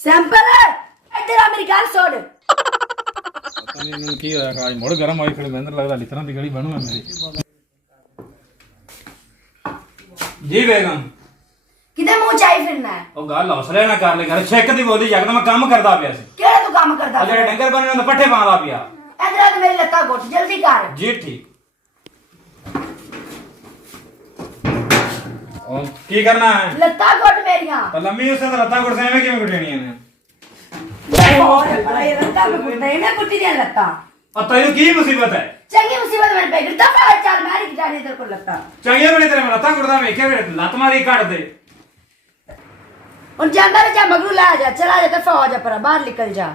sample इधर आ मेरी गल सुन पता नहीं इन्होंने की होया आज मुड़ गरम आई खड़े महिंद्र लगदा लितरा दी गली बनू है मेरी जी बेगम किधर मुंह चाई फिरना है ओ गल हौसले ना कर ले घर छेक दी बोली जग मैं काम करदा पिया सी केड़ा तू काम करदा आ जेड़े डंगर बने ने पट्ठे पांदा पिया इधर आ मेरी लत्ता घुट जल्दी कर जी ठीक ओ की करना है लत्ता घुट मेरियां तो लम्मी उससे तो लत्ता गुड़से में किवें गुटनी है ये लत्ता में घुटने ना गुटी दी लत्ता और तैनू की मुसीबत है चंगी मुसीबत मेरे पे गिरता पा चल मारी गिटानी तेरे को लत्ता चंगे बने तेरे में लत्ता गुड़दा वेखे वे लत मारी काट दे और जांदा रे जा मगरू ला जा चला जा दफा हो जा पर बाहर निकल जा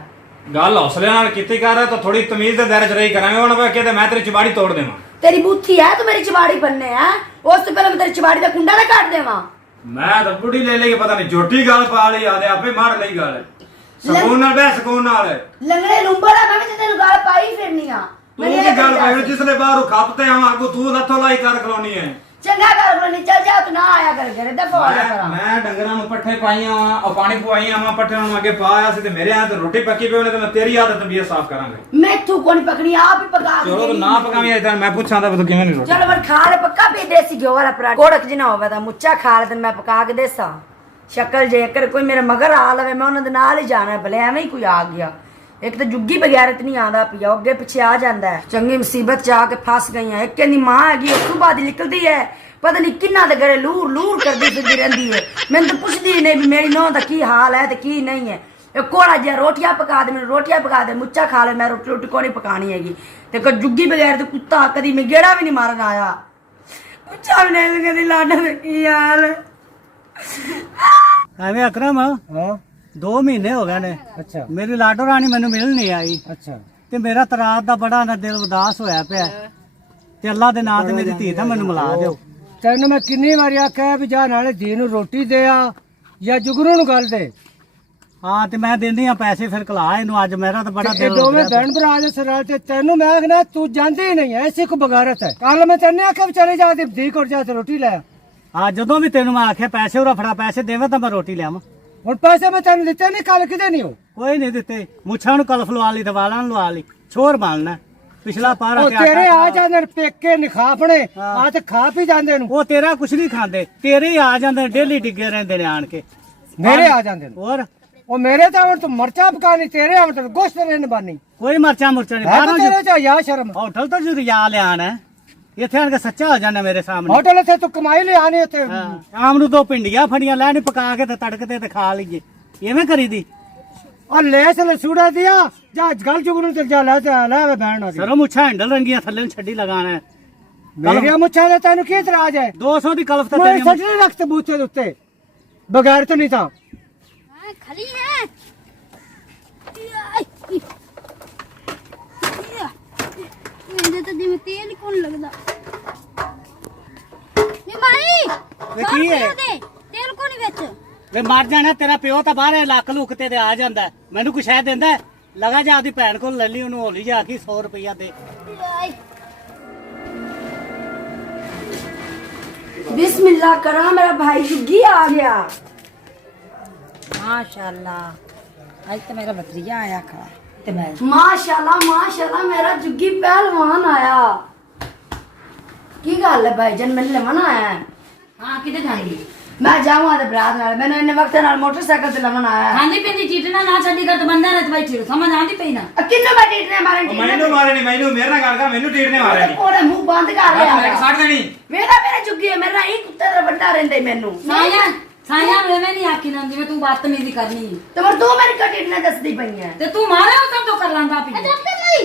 गल हौसले नाल कीती कर तो थोड़ी तमीज दे दायरे च रही करांगे हुन वे कहते मैं तेरी चिबाड़ी तोड़ देवां तेरी बूथी है तो मेरी चिबाड़ी बनने है उस तो पहले मैं तेरी चिबाड़ी दा कुंडा ना काट देवां मैं तो बुढ़ी ले लेके पता नहीं झोटी गल पा ली आदे आपे मार लई गल सकून नाल बह सकून नाल लंगड़े लुंबड़ा मैं भी तेरे गाल पाई फिरनी आ तू की गल पाई जिसले बाहरों खपते हम आगू तू लथो लाई कर खलोनी है चंगा कर बोल नहीं चल जा तू ना आया कर घरे दफा हो जा पर मैं डंगरां नु पट्ठे पाईयां और पानी पवाईयां मैं पट्ठे नु आगे पाया सी ते मेरे हाथ ते रोटी पक्की पे ने ते मैं तेरी आदत भी साफ करांगा मैं तू कौन पकड़ी आप ही पका चलो तो ना पकावी इधर मैं पूछां दा तू किवें नहीं रोटी चल पर खा ले पक्का भी देसी घिओ वाला पराठा कोड़क जिना होवे ता मुच्चा खा ले ते मैं पका के देसा शक्ल जे कर कोई मेरे मगर आ लवे मैं उन्हां दे नाल ही जाना भले एवें ही कोई आ गया एक तो जुग्गी बगैरत नहीं आंदा पिया अगे पीछे आ जांदा है चंगी मुसीबत च आके फस गई है एक कहंदी मां हैगी उस बाद निकलदी है पता नहीं किन्ना दे घरे लूर लूर करदी फिरदी रहंदी है मैं तो पुछदी नहीं भी मेरी नौं दा की हाल है ते की नहीं है ए कोड़ा जिहा रोटियां पका दे मैं रोटियां पका दे मुच्चा खा ले मैं रोटी रोटी कोनी पकानी हैगी ते कोई जुग्गी बगैर ते कुत्ता कदी मैं गेड़ा भी नहीं मारन आया मुच्चा भी नहीं कदी लाडा दे की हाल है ਐਵੇਂ ਅਕਰਮ ਹਾਂ 2 ਮਹੀਨੇ ਹੋ ਗਏ ਨੇ ਅੱਛਾ ਮੇਰੀ ਲਾਡੋ ਰਾਣੀ ਮੈਨੂੰ ਮਿਲਣ ਨਹੀਂ ਆਈ ਅੱਛਾ ਤੇ ਮੇਰਾ ਤਰਾਤ ਦਾ ਬੜਾ ਨਾ ਦਿਲ ਉਦਾਸ ਹੋਇਆ ਪਿਆ ਤੇ ਅੱਲਾ ਦੇ ਨਾਂ ਤੇ ਮੇਰੀ ਧੀ ਤਾਂ ਮੈਨੂੰ ਮਿਲਾ ਦਿਓ ਤੈਨੂੰ ਮੈਂ ਕਿੰਨੀ ਵਾਰੀ ਆਖਿਆ ਵੀ ਜਾ ਨਾਲੇ ਧੀ ਨੂੰ ਰੋਟੀ ਦੇ ਆ ਜਾਂ ਜੁਗਰੂ ਨੂੰ ਗੱਲ ਦੇ ਹਾਂ ਤੇ ਮੈਂ ਦਿੰਦੀ ਆ ਪੈਸੇ ਫਿਰ ਕਲਾ ਇਹਨੂੰ ਅੱਜ ਮੇਰਾ ਤਾਂ ਬੜਾ ਦਿਲ ਦੋਵੇਂ ਭੈਣ ਭਰਾ ਦੇ ਸਿਰਾਂ ਤੇ ਤੈਨੂੰ ਮੈਂ ਆਖਣਾ ਤੂੰ ਜਾਂਦੀ ਹੀ ਨਹੀਂ ਐ ਸਿੱਖ ਬਗਾਰਤ ਹੈ ਕੱਲ ਮੈਂ ਤੈਨੂੰ ਆਖਿਆ ਵੀ ਚਲੇ ਜਾ ਤੇ ਧੀ ਕੋਲ ਜਾ ਤੇ ਰੋਟੀ ਲੈ ਆ ਜਦੋਂ ਵੀ ਤੈਨੂੰ ਮੈਂ ਆਖਿਆ ਪੈਸੇ ਉਰਾ ਫੜਾ ਪੈਸੇ ਦੇਵੇਂ ਤਾਂ ਮੈਂ ਰੋਟੀ ਲਿਆਵਾਂ ਹੁਣ ਪੈਸੇ ਮੈਂ ਤੈਨੂੰ ਦਿੱਤੇ ਨਹੀਂ ਕੱਲ ਕਿਤੇ ਨਹੀਂ ਹੋ ਕੋਈ ਨਹੀਂ ਦਿੱਤੇ ਮੁੱਛਾਂ ਨੂੰ ਕਲਫ ਲਵਾ ਲਈ ਤੇ ਵਾਲਾਂ ਨੂੰ ਲਵਾ ਲਈ ਛੋਰ ਬਣਨਾ ਪਿਛਲਾ ਪਾਰਾ ਤੇਰੇ ਆ ਜਾਂਦੇ ਨੇ ਪੇਕੇ ਨਿਖਾਪਣੇ ਆ ਤੇ ਖਾ ਪੀ ਜਾਂਦੇ ਨੂੰ ਉਹ ਤੇਰਾ ਕੁਛ ਨਹੀਂ ਖਾਂਦੇ ਤੇਰੇ ਹੀ ਆ ਜਾਂਦੇ ਡੇਲੀ ਡਿੱਗੇ ਰਹਿੰਦੇ ਨੇ ਆਣ ਕੇ ਮੇਰੇ ਆ ਜਾਂਦੇ ਨੇ ਹੋਰ ਉਹ ਮੇਰੇ ਤਾਂ ਹੁਣ ਤੂੰ ਮਰਚਾ ਪਕਾਣੀ ਤੇਰੇ ਹੁਣ ਤੇ ਗੋਸ਼ਤ ਰਹਿਣ ਬਾਨੀ ਕੋਈ ਮਰਚਾ ਮੁਰਚਾ ਨਹੀਂ ਬਾਹਰੋਂ ਤੇਰੇ ਚ ਯਾ ਸ਼ਰਮ ਹੋਟਲ ਤੋਂ ਜੁ ਰਿਆ ਲਿਆਣਾ ਇੱਥੇ ਆਣ ਕੇ ਸੱਚਾ ਹੋ ਜਾਣਾ ਮੇਰੇ ਸਾਹਮਣੇ ਹੋਟਲ ਇੱਥੇ ਤੂੰ ਕਮਾਈ ਲੈ ਆਣੇ ਉੱਥੇ ਆਮ ਨੂੰ 2 ਭਿੰਡੀਆਂ ਫੜੀਆਂ ਲੈਣੀ ਪਕਾ ਕੇ ਤੇ ਤੜਕਦੇ ਤੇ ਖਾ ਲਈਏ ਐਵੇਂ ਕਰੀਦੀ और लेस ले छुड़ा दिया जा गल जुगनू चल जा ले वे बहन आ सर मुच्छा हैंडल रंगिया थल्ले छड्डी लगाना है मेरी मुच्छा ने तैनू की इतराज है 200 दी कलफ ते तेरी सच नहीं रखते बूथे दे उत्ते बगैर तो नहीं था हां खली है मेरे तो दिल में तेल कौन लगदा नी माई वे की है तेल कौन विच वे मर जाना तेरा प्यो ਤਾਂ ਬਾਹਰ ਲੱਕ ਲੁੱਕ ਤੇ ਆ ਜਾਂਦਾ ਮੈਨੂੰ ਕੁਛ ਹੈ ਦਿੰਦਾ ਲਗਾ ਜਾ ਆਪਦੀ ਭੈਣ ਕੋਲ ਲੈ ਲਈ ਉਹਨੂੰ ਹੋਲੀ ਜਾ ਕੇ 100 ਰੁਪਇਆ ਦੇ बिस्मिल्लाह करा मेरा भाई जुग्गी आ गया माशाल्लाह आज तो मेरा भतीजा आया खा ते मैं माशाल्लाह मेरा जुग्गी पहलवान आया की गल है भाईजान मिलने मना आया हां किधर जाएंगे मैं जाऊंगा ते बरात नाल मैंने इन्ने वक्त नाल मोटरसाइकिल ते लमन आया खांदी पिंदी चीटना ना छड्डी कर तो बंदा ने भाई ठीक समझ आंदी पई ना किन्ने मैं टीटने मारे मैनू मारे नहीं मैनू मेरे नाल गल कर मैनू टीटने मारे नहीं ओरे मुंह बंद कर ले मैं साड़ देनी मेरा जुग्गी है मेरा ही कुत्ते दा बंदा रहंदे मैनू साया में नहीं आखी ना जिਵੇਂ ਤੂੰ ਬਦਤਮੀਜ਼ੀ ਕਰਨੀ ਤੇ ਪਰ ਤੂੰ ਮੇਰੀ ਕਟੀਟਨੇ ਦੱਸਦੀ ਪਈ ਹੈ ਤੇ ਤੂੰ ਮਾਰੇ ਉਹ ਕੰਮ तो कर ਲਾਂਗਾ ਪੀ डॉक्टर नहीं